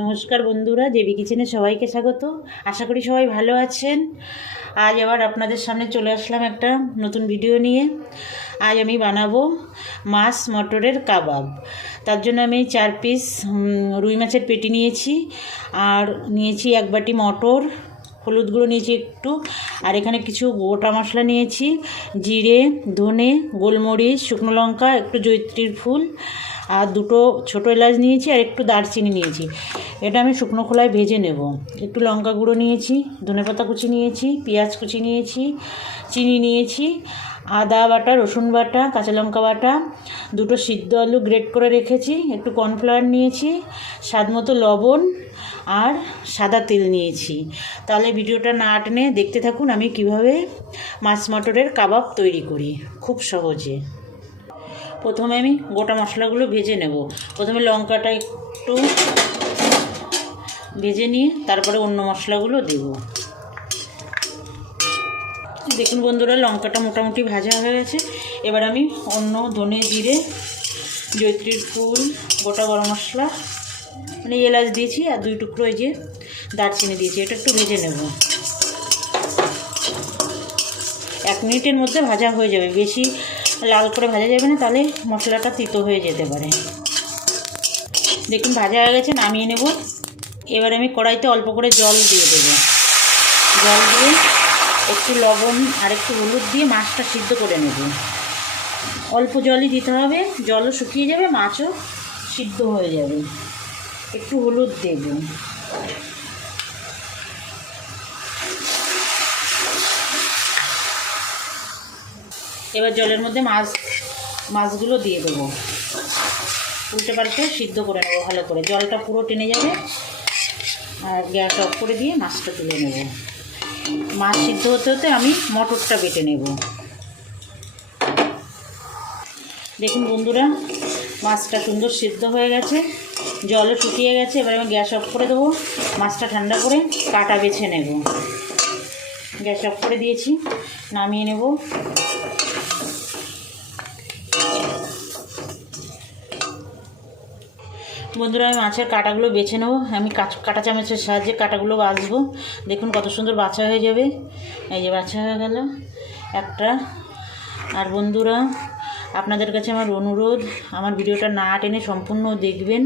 নমস্কার বন্ধুরা, দেবী কিচেনে সবাইকে স্বাগত। আশা করি সবাই ভালো আছেন। আজ আবার আপনাদের সামনে চলে আসলাম একটা নতুন ভিডিও নিয়ে। আজ আমি বানাবো মাছ মটরের কাবাব। তার জন্য আমি 4 পিস রুই মাছের পেটি নিয়েছি, আর নিয়েছি 1 বাটি মটর, হলুদ গুঁড়ো নিয়েছি একটু, আর এখানে কিছু গোটা মশলা নিয়েছি, জিরে, ধনে, গোলমরিচ, শুকনো লঙ্কা, একটু জয়িত্রীর ফুল, আর 2টো ছোটো এলাচ নিয়েছি, আর একটু দারচিনি নিয়েছি। এটা আমি শুকনো খোলায় ভেজে নেব। একটু লঙ্কা গুঁড়ো নিয়েছি, ধনেপাতা কুচি নিয়েছি, পেঁয়াজ কুচি নিয়েছি, চিনি নিয়েছি, আদা বাটা, রসুন বাটা, কাঁচা লঙ্কা বাটা, 2টো সিদ্ধ আলু গ্রেট করে রেখেছি, একটু কর্নফ্লাওয়ার নিয়েছি, স্বাদ মতো লবণ, আর সাদা তেল নিয়েছি। তাহলে ভিডিওটা না টেনে দেখতে থাকুন আমি কিভাবে মাছ মটরের কাবাব তৈরি করি, খুব সহজে। প্রথমে আমি গোটা মশলাগুলো ভেজে নেব। প্রথমে লঙ্কাটা একটু ভেজে নিয়ে তারপরে অন্য মশলাগুলো দেব। দেখুন বন্ধুরা, লঙ্কাটা মোটামুটি ভাজা হয়ে গেছে। এবার আমি অন্য ধনে, জিরে, জয়িত্রীর ফুল, গোটা গরম মশলা, মানে এলাচ দিয়েছি, আর 2 টুকরো এই যে দারচিনি দিয়েছি। এটা একটু ভেজে নেব। 1 মিনিটের মধ্যে ভাজা হয়ে যাবে, বেশি লাল করে ভাজা যাবে না, তাহলে মশলাটা তিতো হয়ে যেতে পারে। দেখুন ভাজা হয়ে গেছে, নামিয়ে নেব। এবার আমি কড়াইতে অল্প করে জল দিয়ে দেবো। জল দিয়ে একটু লবণ আর একটু হলুদ দিয়ে মাছটা সিদ্ধ করে নেব। অল্প জলই দিতে হবে, জলও শুকিয়ে যাবে, মাছও সিদ্ধ হয়ে যাবে। একটু হলুদ দেব। এবার জলের মধ্যে মাছগুলো দিয়ে দেবো। উল্টে পাল্টে সিদ্ধ করে নেবো ভালো করে, জলটা পুরো টেনে যাবে। আর গ্যাস অফ করে দিয়ে মাছটা তুলে নেব। মাছ সিদ্ধ হতে হতে আমি মটরটা বেটে নেব। দেখুন বন্ধুরা, মাছটা সুন্দর সিদ্ধ হয়ে গেছে, জলও শুকিয়ে গেছে। এবার আমি গ্যাস অফ করে দেবো। মাছটা ঠান্ডা করে কাটা বেছে নেব। গ্যাস অফ করে দিয়েছি, নামিয়ে নেব। বন্ধুরা, আমি মাছের কাঁটাগুলো বেছে নেব। আমি কাঁটা চামচের সাহায্যে কাঁটাগুলো বাছবো। দেখুন কত সুন্দর বাছা হয়ে যাবে। এই যে বাছা হয়ে গেল একটা। আর বন্ধুরা, আপনাদের কাছে আমার অনুরোধ, আমার ভিডিওটা না টেনে সম্পূর্ণ দেখবেন।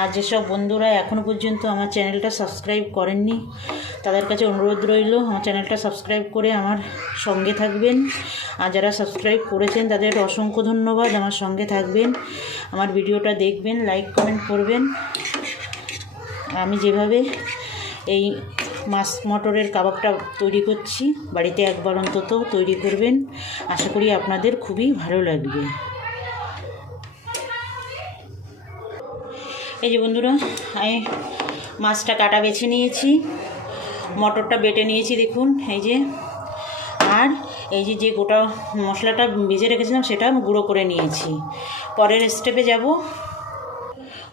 আর যেসব বন্ধুরা এখনও পর্যন্ত আমার চ্যানেলটা সাবস্ক্রাইব করেননি, তাদের কাছে অনুরোধ রইল আমার চ্যানেলটা সাবস্ক্রাইব করে আমার সঙ্গে থাকবেন। আর যারা সাবস্ক্রাইব করেছেন তাদের অসংখ্য ধন্যবাদ। আমার সঙ্গে থাকবেন, আমার ভিডিওটা দেখবেন, লাইক কমেন্ট করবেন। আমি যেভাবে এই মাছ মটরের কাবাবটা তৈরি করছি, বাড়িতে একবার অন্তত তৈরি করবেন। আশা করি আপনাদের খুবই ভালো লাগবে। এই যে বন্ধুরা, আমি মাছটা কাটা বেছে নিয়েছি, মটরটা বেটে নিয়েছি দেখুন এই যে। আর এই যে গোটা মশলাটা ভেজে রেখেছিলাম সেটা আমি গুঁড়ো করে নিয়েছি। পরের স্টেপে যাব।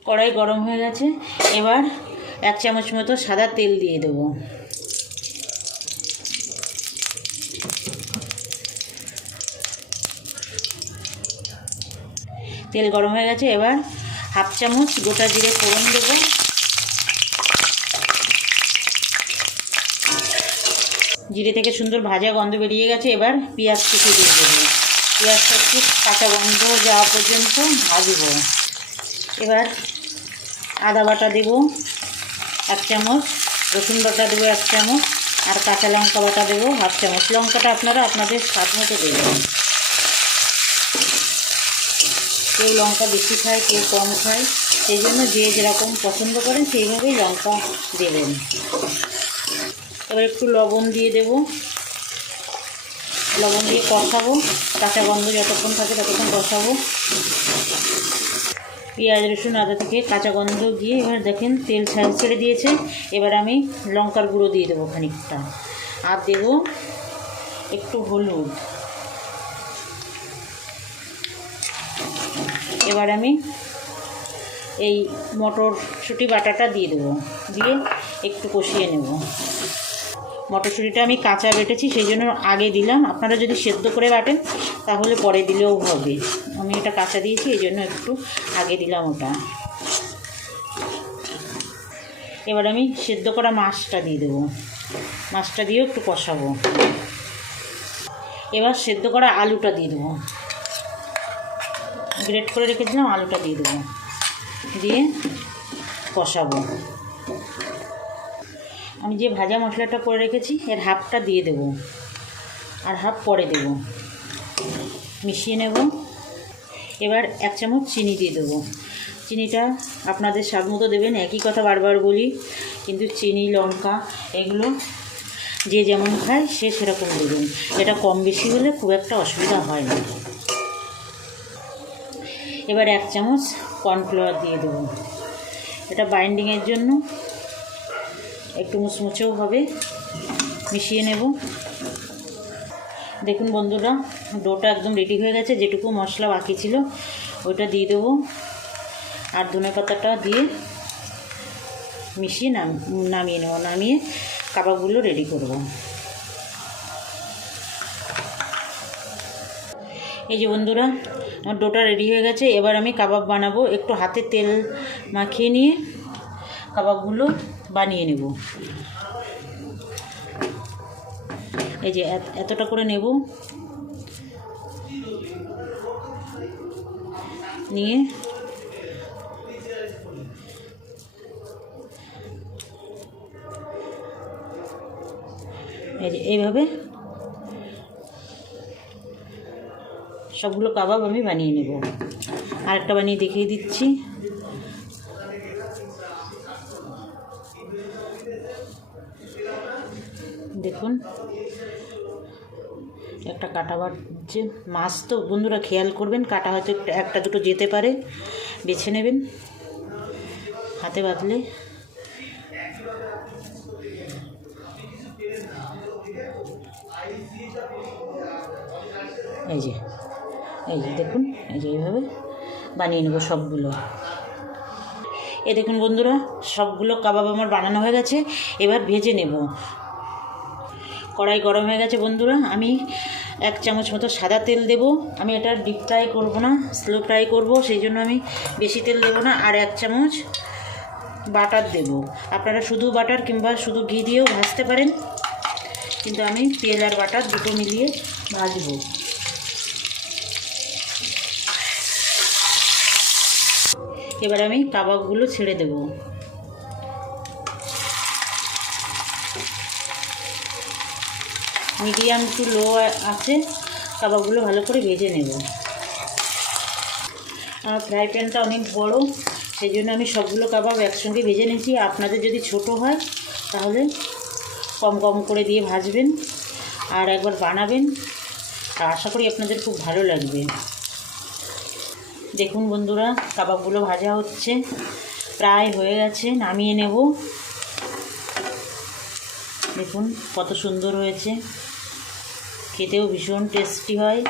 কড়াই গরম হয়ে গেছে, এবার 1 চামচ মতো সাদা তেল দিয়ে দেবো। তেল গরম হয়ে গেছে, এবার 1/2 চামচ গোটা জিরে ফোড়ন দেবো। জিরে থেকে সুন্দর ভাজা গন্ধ বেরিয়ে গেছে, এবার পেঁয়াজ কুচি দিয়ে দেবো। পেঁয়াজটা একটু কাঁচা গন্ধ যাওয়া পর্যন্ত ভাজবো। এবার আদা বাটা দেবো 1 চামচ, রসুন বাটা দেবো 1 চামচ, আর কাঁচা লঙ্কা বাটা দেবো 1/2 চামচ। লঙ্কাটা আপনারা আপনাদের স্বাদ মতো দেবেন। কেউ লঙ্কা বেশি খায়, কেউ কম খায়, সেই জন্য যে যেরকম পছন্দ করেন সেইভাবেই লঙ্কা দেবেন। এবার একটু লবণ দিয়ে দেব। লবণ দিয়ে কষাবো, কাঁচা গন্ধ যতক্ষণ থাকে ততক্ষণ কষাবো। পেঁয়াজ, রসুন, আদা থেকে কাঁচা গন্ধ গিয়ে এবার দেখেন তেল ছেড়ে দিয়েছে। এবার আমি লঙ্কার গুঁড়ো দিয়ে দেবো খানিকটা, আর দেবো একটু হলুদ। এবার আমি এই মটরশুঁটি বাটাটা দিয়ে দেবো, দিয়ে একটু কষিয়ে নেব। মটরশুঁটিটা আমি কাঁচা বেটেছি, সেই জন্য আগে দিলাম। আপনারা যদি সেদ্ধ করে বাটেন তাহলে পরে দিলেও হবে। আমি এটা কাঁচা দিয়েছি, এই জন্য একটু আগে দিলাম ওটা। এবার আমি সেদ্ধ করা মাছটা দিয়ে দেবো, মাছটা দিয়েও একটু কষাবো। এবার সেদ্ধ করা আলুটা দিয়ে দেবো, গ্রেট করে রেখেছিলাম আলুটা দিয়ে দেবো, দিয়ে কষাবো। আমি যে ভাজা মশলাটা করে রেখেছি এর হাফটা দিয়ে দেবো আর হাফ পরে দেব, মিশিয়ে নেব। এবার 1 চামচ চিনি দিয়ে দেবো। চিনিটা আপনাদের স্বাদ মতো দেবেন, একই কথা বারবার বলি, কিন্তু চিনি লঙ্কা এগুলো যে যেমন খায় সে সেরকম দেবেন, এটা কম বেশি হলে খুব একটা অসুবিধা হয় না। এবার 1 চামচ কর্নফ্লাওয়ার দিয়ে দেবো, এটা বাইন্ডিংয়ের জন্য, একটু মুচমুচেও হবে। মিশিয়ে নেব। দেখুন বন্ধুরা, ডোটা একদম রেডি হয়ে গেছে। যেটুকু মশলা বাকি ছিল ওইটা দিয়ে দেবো, আর ধনেপাতাটা দিয়ে মিশিয়ে নামিয়ে নেব। নামিয়ে কাবাবগুলো রেডি করব। এই যে বন্ধুরা, আমার ডোটা রেডি হয়ে গেছে। এবার আমি কাবাব বানাবো। একটু হাতে তেল মাখিয়ে নিয়ে কাবাবগুলো বানিয়ে নেব। এই যে এতটা করে নেব, নিয়ে এই যে এইভাবে সবগুলো কাবাব আমি বানিয়ে নেব। আরেকটা বানিয়ে দেখিয়ে দিচ্ছি। দেখুন, একটা কাটা বাজছে। মাছ তো বন্ধুরা খেয়াল করবেন, কাটা হয়তো একটা দুটো যেতে পারে, বেছে নেবেন হাতে বাঁধলে। এই যে দেখুন, এই যে এইভাবে বানিয়ে নেব সবগুলো। এই দেখুন বন্ধুরা, সবগুলো কাবাব আমার বানানো হয়ে গেছে। এবার ভেজে নেব। কড়াই গরম হয়ে গেছে বন্ধুরা। আমি 1 চামচ মতো সাদা তেল দেব। আমি এটা ডিপ ফ্রাই করব না, স্লো ফ্রাই করব, সেই জন্য আমি বেশি তেল দেব না। আর 1 চামচ বাটার দেব। আপনারা শুধু বাটার কিংবা শুধু ঘি দিয়েও ভাজতে পারেন, কিন্তু আমি তেল আর বাটার দুটো মিলিয়ে ভাজবো। এবার আমি কাবাবগুলো ছেড়ে দেব। মিডিয়াম টু লো আছে কাবাবগুলো ভালো করে ভেজে নেব। আমার ফ্রাই প্যানটা অনেক বড়, সেই জন্য আমি সবগুলো কাবাব একসঙ্গে ভেজে নিয়েছি। আপনাদের যদি ছোট হয় তাহলে কম কম করে দিয়ে ভাজবেন, আর একবার বানাবেন, আর আশা করি আপনাদের খুব ভালো লাগবে। দেখুন বন্ধুরা, কাবাবগুলো ভাজা হচ্ছে, প্রায় হয়ে গেছে। নামিয়ে নেব। দেখুন কত সুন্দর হয়েছে, খেতেও ভীষণ টেস্টি হয়।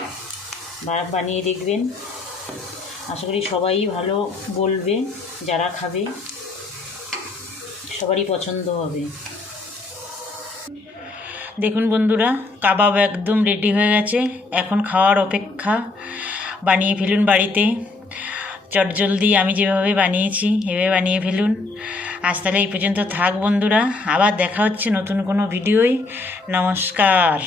বানিয়ে দেখবেন, আশা করি সবাই ভালো বলবে, যারা খাবে সবারই পছন্দ হবে। দেখুন বন্ধুরা, কাবাব একদম রেডি হয়ে গেছে। এখন খাওয়ার অপেক্ষা। বানিয়ে ফেলুন বাড়িতে, চটজলদি আমি যেভাবে বানিয়েছি এভাবে বানিয়ে ফেলুন। আজ তাহলে এই পর্যন্ত থাক বন্ধুরা, আবার দেখা হচ্ছে নতুন কোনো ভিডিওয়। নমস্কার।